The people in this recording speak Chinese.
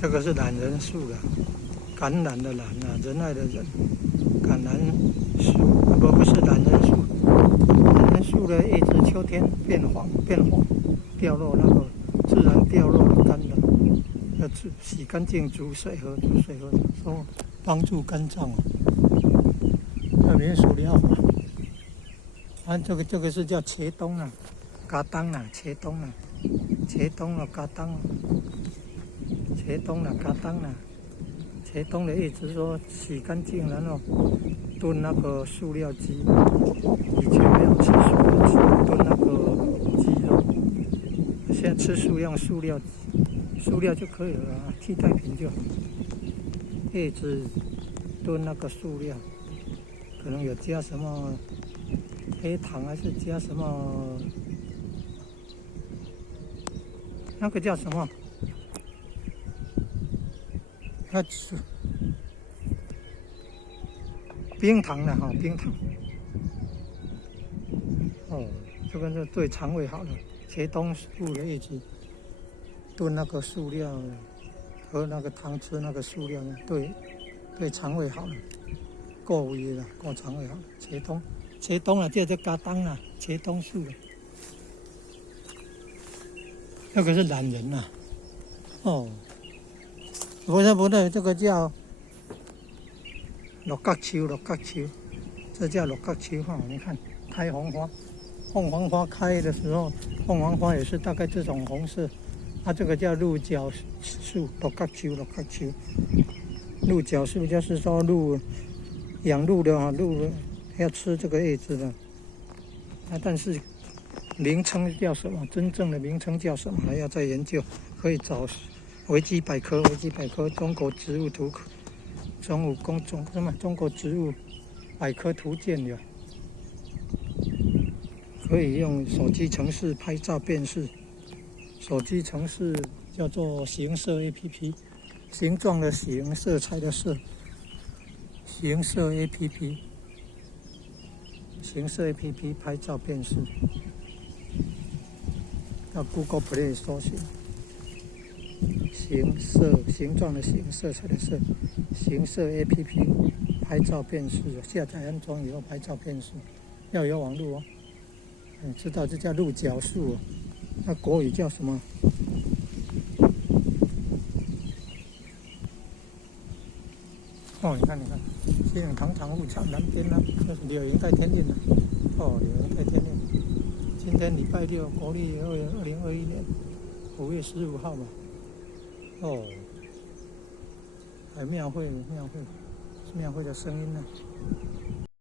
这个是懒人树了，感染的懒啊，仁爱的仁，橄榄树不是懒人树，懒人树的叶子秋天变黄，掉落那个自然掉落的干了，要洗干净，煮水喝，说帮助肝脏啊，这民俗疗法。这个是叫茄冬啊，嘎当啊，茄冬啊，茄冬啊，嘎当啊，茄冬啊，嘎当啊。茄冬的叶子说洗干净，然后炖那个塑料鸡。以前没有吃塑料鸡，炖那个鸡肉，现在吃塑料鸡，塑料就可以了啊，替代品就好。叶子炖那个塑料，可能有加什么黑糖，还是加什么？那个叫什么？那是冰糖的哈，冰糖。哦，这个是对肠胃好的，茄冬树的叶子炖那个塑料，喝那个汤吃那个塑料呢，对肠胃好了，够味了，够肠胃好了。茄冬啊，这嘎当啊，茄冬树的，那个是懒人呐、哦，不对，这个叫六角秋，这叫六角秋哈。你看开红花，凤凰花开的时候，凤凰花也是大概这种红色。它这个叫鹿角树，六角秋。鹿角树就是说养鹿的啊，鹿要吃这个叶子的。但是名称叫什么？真正的名称叫什么？还要再研究，可以找维基百科中国植物图中国植物百科图鉴有，可以用手机程式拍照辨识。手机程式叫做形色 APP， 形状的形，色彩的色，形色 APP， 形色 APP 拍照辨识，到 Google Play 搜寻。形状的形，色彩的色，形色 APP 拍照辨识，下载安装以后拍照辨识，要有网络哦。知道这叫鹿角树哦，那国语叫什么？哦，你看，西冷糖厂物场南边呢，那是柳营盖天令的。哦，柳营盖天令。今天礼拜六，国历2021年5月15号吧。哦，还庙会的声音呢。